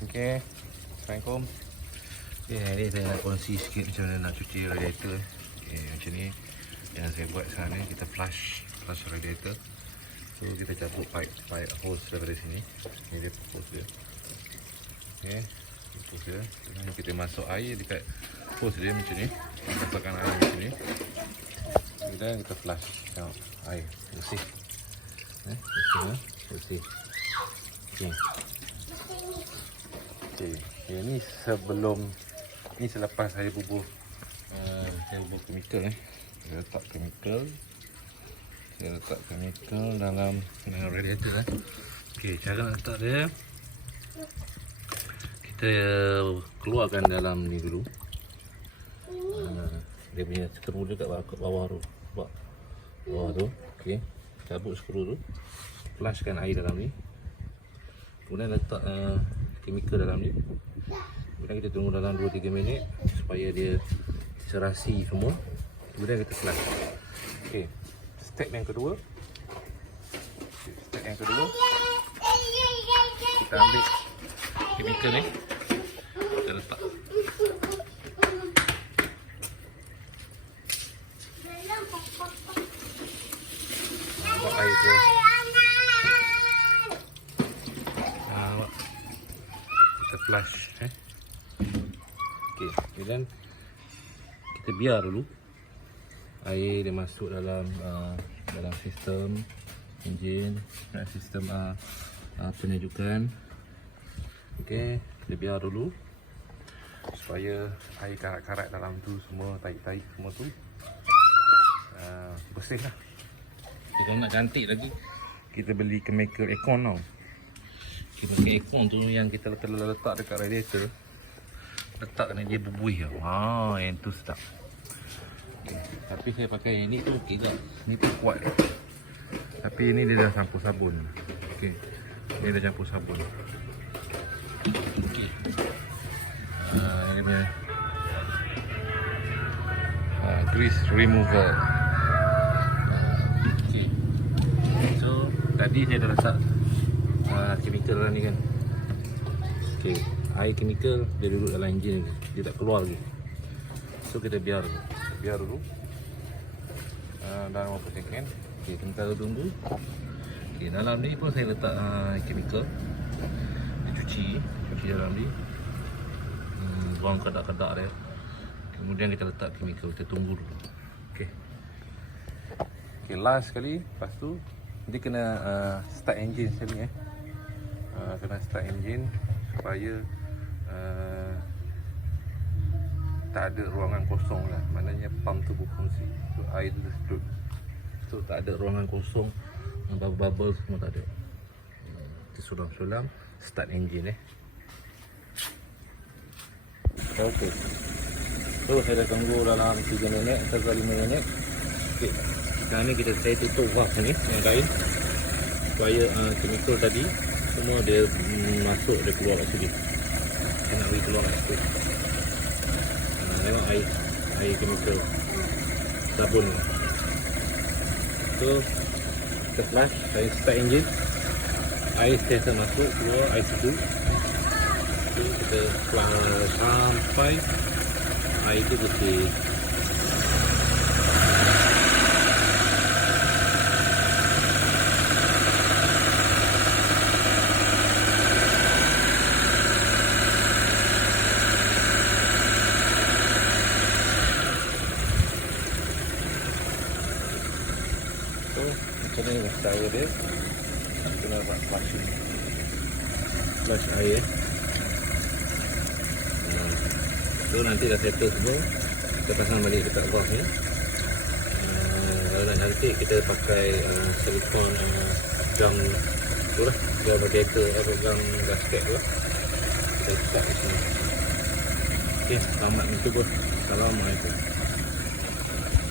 Okay, Assalamualaikum. Okay, hari ni saya nak kongsi sikit macam mana nak cuci radiator. Okay, macam ni yang saya buat sekarang ni, kita flush radiator. So kita cabut pipe hose daripada sini. Ni dia hose dia. Okay, hose dia. Kemudian kita masuk air dekat hose dia macam ni. Masukkan air macam ni. Kemudian kita flush. Tengok air bersih. Bersih. Okay. Okay, ni sebelum ni selepas saya bubuh chemical Saya letak chemical dalam radiator Okey, cara nak letak dia, kita keluarkan dalam ni dulu. Dia punya skru dia kat bawah tu. Bawah tu. Okey, cabut skru tu. Flushkan air dalam ni. Kemudian letak chemical dalam ni. Kemudian kita tunggu dalam 2-3 minit supaya dia serasi semua. Kemudian kita flush. Okey, step yang kedua. Kita ambil chemical ni. Kita letak. Buat air tu. Flush Okey, kemudian kita biar dulu air dia masuk dalam sistem enjin dan sistem penyejukan. Okey, kita biar dulu supaya air karat-karat dalam tu semua, tarik-tarik semua tu bersih lah. Kalau nak cantik lagi, kita beli chemical aircon tau. Chemical aircon tu yang kita letak dekat radiator, letak kena dia berbuih tau. Yang tu sedap. Okay. Tapi saya pakai yang ni tu okey tak. Ni tu kuat. Tapi ni dia dah campur sabun. Okey. Ni dah campur sabun. Okey. Ini punya grease remover. Okey. So tadi saya dah letak chemical dalam ni kan. Okey, air chemical dia duduk dalam enjin ni, dia tak keluar lagi. So kita biar dulu dalam beberapa second. Okey, kita tunggu. Okey, dalam ni pun saya letak chemical. Dia cuci dalam ni. Buang kedak-kedak dia. Kemudian kita letak chemical, kita tunggu dulu. Okey. Okey, last sekali, lepas tu dia kena start engine sekali kena start engine supaya tak ada ruangan kosong lah. Maknanya pump tu berfungsi. So air tu sedut. So tak ada ruangan kosong, bubble semua tak ada. Kita sulam-sulam, start engine Okey. So saya dah tunggu dalam 3 minit atau 5 minit. Okey. Sekarang ni saya tutup valve ni yang kain supaya chemical tadi semua dia masuk, dia keluar kat sini. Dia nak bagi keluar kat situ. Tengok air chemical sabun ni. So kita flush, saya start engine, air sentiasa masuk, keluar air situ. So kita flush sampai air tu bersih. Macam ni cara dia, kena buat flush air. So nanti dah settle semua, kita pasang balik dekat valve ni. Kalau nak cantik, kita pakai silikon gam tu lah, gam radiator atau gam gasket tu lah. Kita letak di sini. Ok, selamat mencuba. Assalamualaikum.